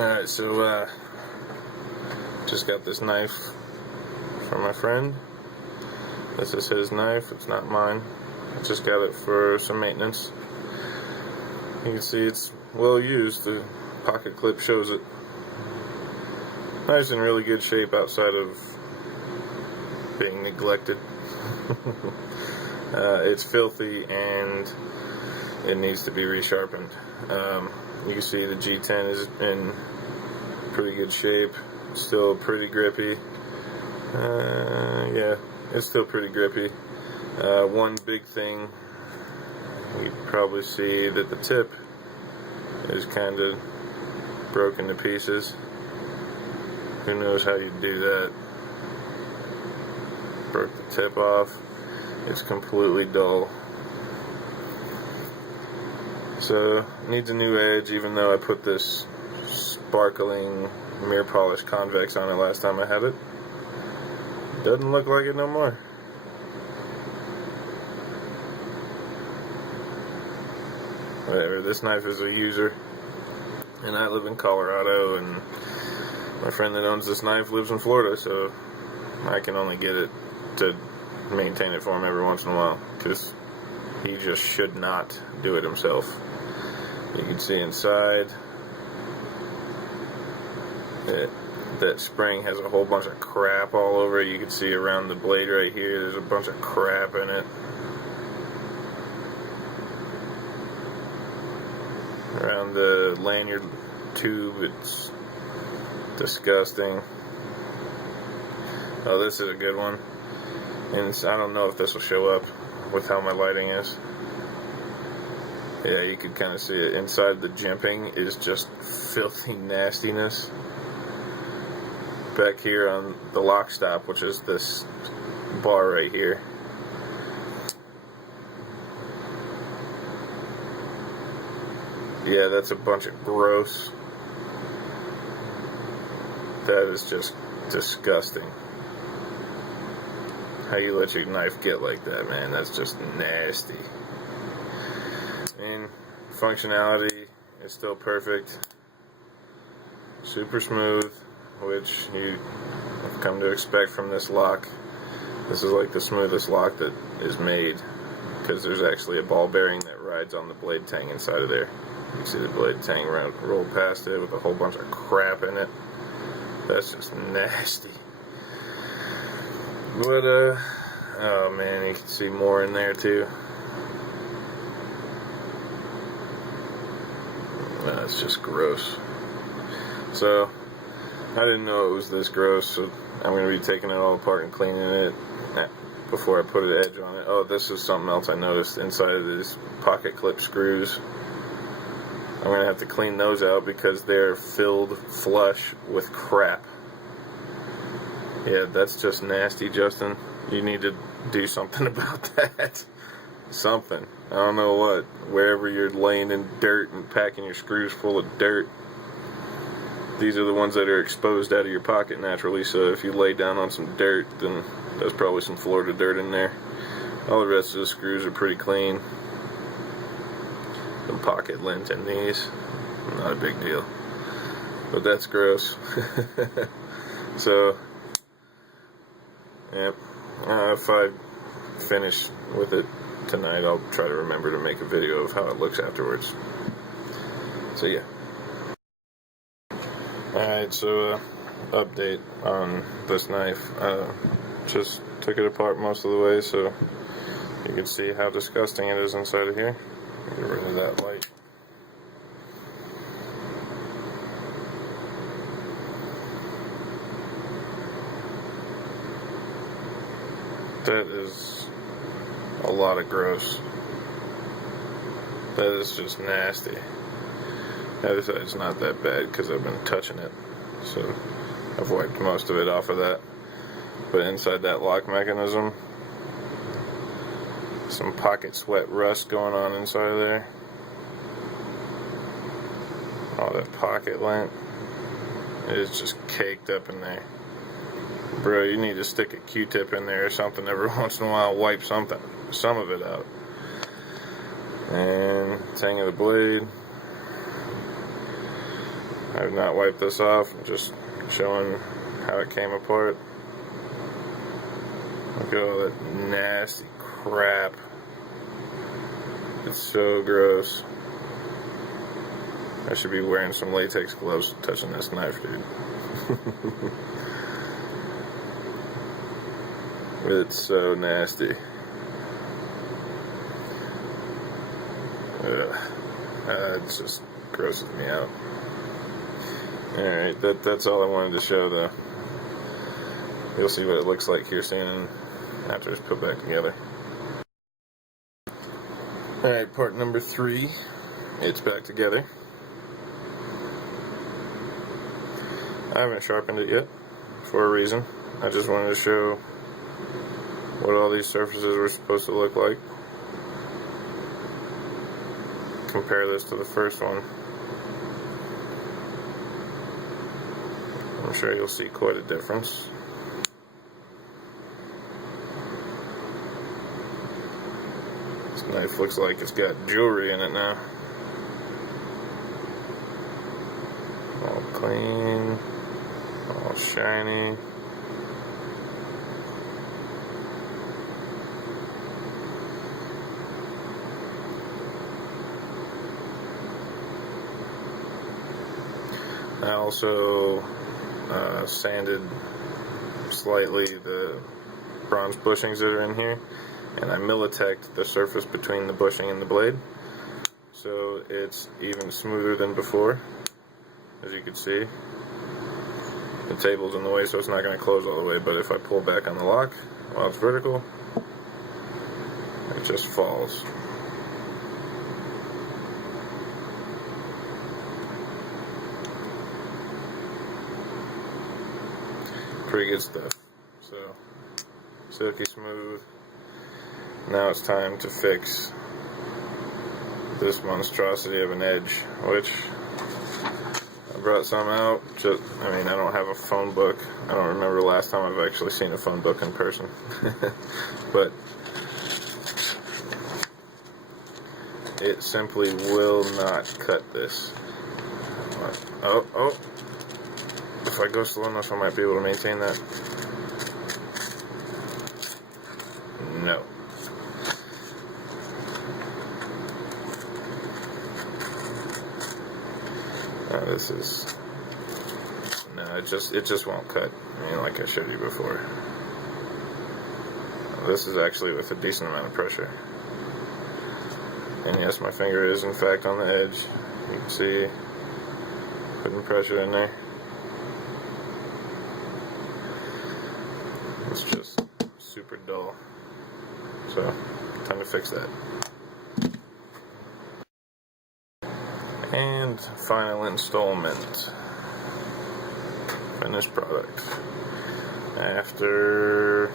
Alright, so just got this knife from my friend. This is his knife, it's not mine. I just got it for some maintenance. You can see it's well used, the pocket clip shows it. Knife's in really good shape outside of being neglected. It's filthy and it needs to be resharpened. You can see the G10 is in pretty good shape, still pretty grippy. Yeah, it's still pretty grippy. One big thing, you probably see that the tip is kind of broken to pieces. Who knows how you do that? Broke the tip off. It's completely dull. So, needs a new edge, even though I put this sparkling mirror polish convex on it last time I had it. Doesn't look like it no more. Whatever, this knife is a user. And I live in Colorado, and my friend that owns this knife lives in Florida, so I can only get it to maintain it for him every once in a while, because he just should not do it himself. You can see inside that spring has a whole bunch of crap all over it. You can see around the blade right here, there's a bunch of crap in it. Around the lanyard tube, it's disgusting. Oh, this is a good one. And I don't know if this will show up with how my lighting is. Yeah, you can kind of see it. Inside the jimping is just filthy nastiness. Back here on the lock stop, which is this bar right here, yeah, that's a bunch of gross. That is just disgusting. How you let your knife get like that, man? That's just nasty. I mean, functionality is still perfect. Super smooth, which you have come to expect from this lock. This is like the smoothest lock that is made, because there's actually a ball bearing that rides on the blade tang inside of there. You can see the blade tang roll past it with a whole bunch of crap in it. That's just nasty. But, oh man, you can see more in there too. That's just gross. So, I didn't know it was this gross, so I'm going to be taking it all apart and cleaning it before I put an edge on it. Oh, this is something else I noticed inside of these pocket clip screws. I'm going to have to clean those out because they're filled flush with crap. Yeah, that's just nasty, Justin. You need to do something about that. Something. I don't know what. Wherever you're laying in dirt and packing your screws full of dirt, these are the ones that are exposed out of your pocket naturally, so if you lay down on some dirt, then there's probably some Florida dirt in there. All the rest of the screws are pretty clean. The pocket lint in these, not a big deal. But that's gross. So, yep. If I finish with it tonight, I'll try to remember to make a video of how it looks afterwards. So yeah. Alright, so update on this knife. Just took it apart most of the way so you can see how disgusting it is inside of here. Get rid of that light. That is a lot of gross. That is just nasty. The other side's not that bad because I've been touching it, so I've wiped most of it off of that. But inside that lock mechanism, some pocket sweat rust going on inside of there. All that pocket lint is just caked up in there. Bro, you need to stick a Q-tip in there or something every once in a while, wipe some of it out. And tang of the blade. I have not wiped this off. I'm just showing how it came apart. Look at all that nasty crap. It's so gross. I should be wearing some latex gloves touching this knife, dude. It's so nasty. Ugh. It just grosses me out. Alright, that's all I wanted to show, though. You'll see what it looks like here soon after it's put back together. Alright, part number 3. It's back together. I haven't sharpened it yet, for a reason. I just wanted to show what all these surfaces were supposed to look like. Compare this to the first one. I'm sure you'll see quite a difference. This knife looks like it's got jewelry in it now. All clean, all shiny. I also sanded slightly the bronze bushings that are in here, and I milliteched the surface between the bushing and the blade, so it's even smoother than before. As you can see, the table's in the way, so it's not going to close all the way, but if I pull back on the lock while it's vertical, it just falls. Pretty good stuff. So, silky smooth. Now it's time to fix this monstrosity of an edge, which I brought some out. I don't have a phone book. I don't remember the last time I've actually seen a phone book in person. But it simply will not cut this. Oh. If I go slow enough, I might be able to maintain that. No. This is... No, it just won't cut. Like I showed you before. This is actually with a decent amount of pressure. And yes, my finger is in fact on the edge. You can see putting pressure in there. It's just super dull. So, time to fix that. And final installment. Finished product. After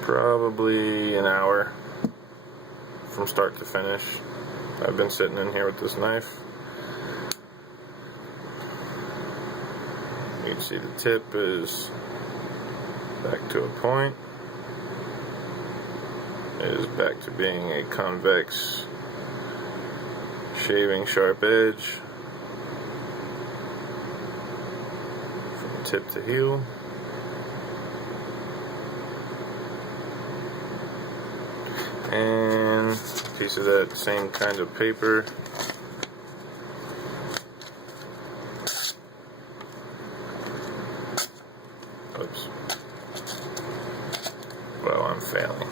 probably an hour from start to finish, I've been sitting in here with this knife. You can see the tip is back to a point. It is back to being a convex shaving sharp edge from tip to heel. And a piece of that same kind of paper. Oops. Well, I'm failing.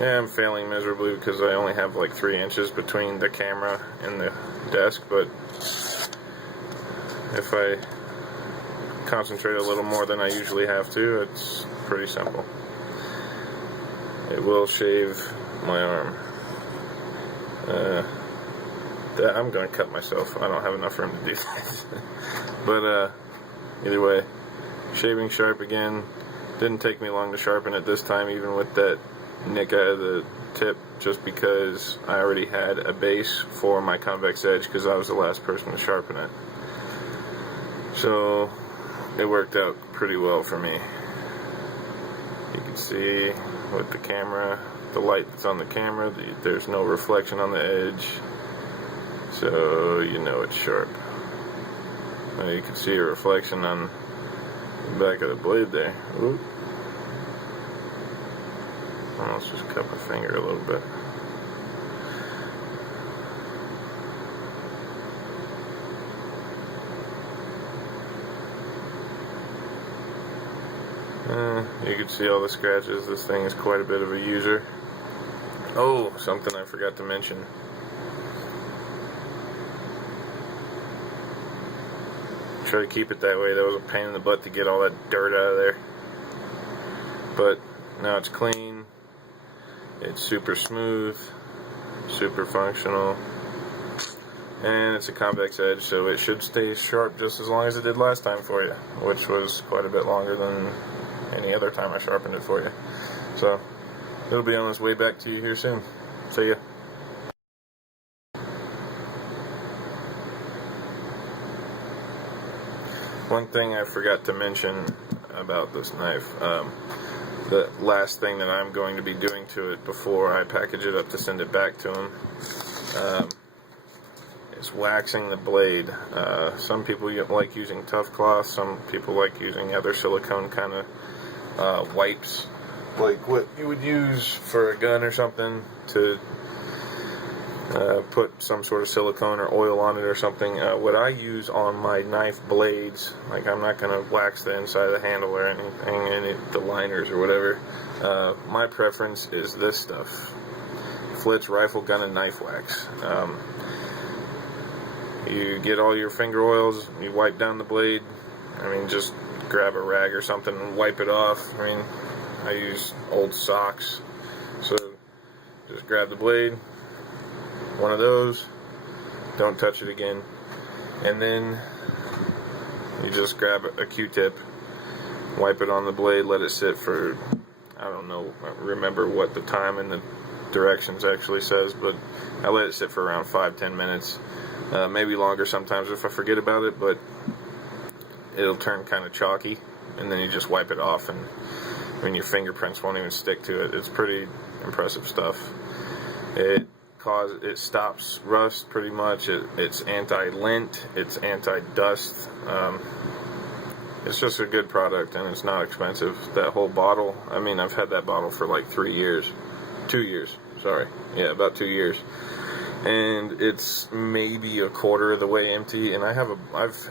Yeah, I'm failing miserably because I only have like 3 inches between the camera and the desk, but if I concentrate a little more than I usually have to, it's pretty simple. It will shave my arm. I'm going to cut myself. I don't have enough room to do that. But either way, shaving sharp again. Didn't take me long to sharpen it this time, even with that nick out of the tip, just because I already had a base for my convex edge because I was the last person to sharpen it. So it worked out pretty well for me. You can can see with the camera, the light that's on the camera, there's no reflection on the edge, so you know it's sharp. Now you can see a reflection on the back of the blade there. Ooh. Almost just cut my finger a little bit. You can see all the scratches. This thing is quite a bit of a user. Oh, something I forgot to mention. Try to keep it that way. That was a pain in the butt to get all that dirt out of there. But now it's clean. It's super smooth, super functional, and it's a convex edge, so it should stay sharp just as long as it did last time for you, which was quite a bit longer than any other time I sharpened it for you. So it'll be on its way back to you here soon. See ya. One thing I forgot to mention about this knife, the last thing that I'm going to be doing to it before I package it up to send it back to him, is waxing the blade. Some people like using tough cloth, some people like using other silicone kind of wipes, like what you would use for a gun or something, to put some sort of silicone or oil on it or something. What I use on my knife blades, like I'm not going to wax the inside of the handle or anything, the liners or whatever. My preference is this stuff. Flitz Rifle Gun and Knife Wax. You get all your finger oils, you wipe down the blade. I mean, just grab a rag or something and wipe it off. I mean, I use old socks, so just grab the blade, one of those, don't touch it again, and then you just grab a Q-tip, wipe it on the blade, let it sit for, I don't know, remember what the time and the directions actually says, but I let it sit for around 5-10 minutes, maybe longer sometimes if I forget about it, but it'll turn kind of chalky, and then you just wipe it off, and I mean, your fingerprints won't even stick to it. It's pretty impressive stuff. It stops rust pretty much. It's anti-lint, it's anti-dust. It's just a good product, and it's not expensive. That whole bottle, I mean, I've had that bottle for like 2 years, sorry. Yeah, about 2 years. And it's maybe a quarter of the way empty, and I've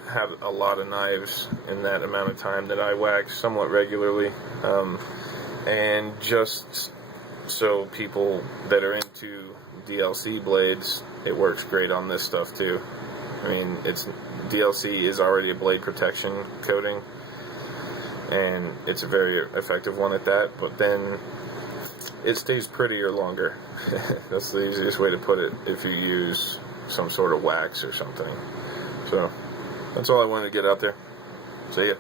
had a lot of knives in that amount of time that I wax somewhat regularly, and just so people that are into DLC blades, it works great on this stuff too. I mean, DLC is already a blade protection coating, and it's a very effective one at that, but then it stays prettier longer. That's the easiest way to put it, if you use some sort of wax or something. So that's all I wanted to get out there. See ya.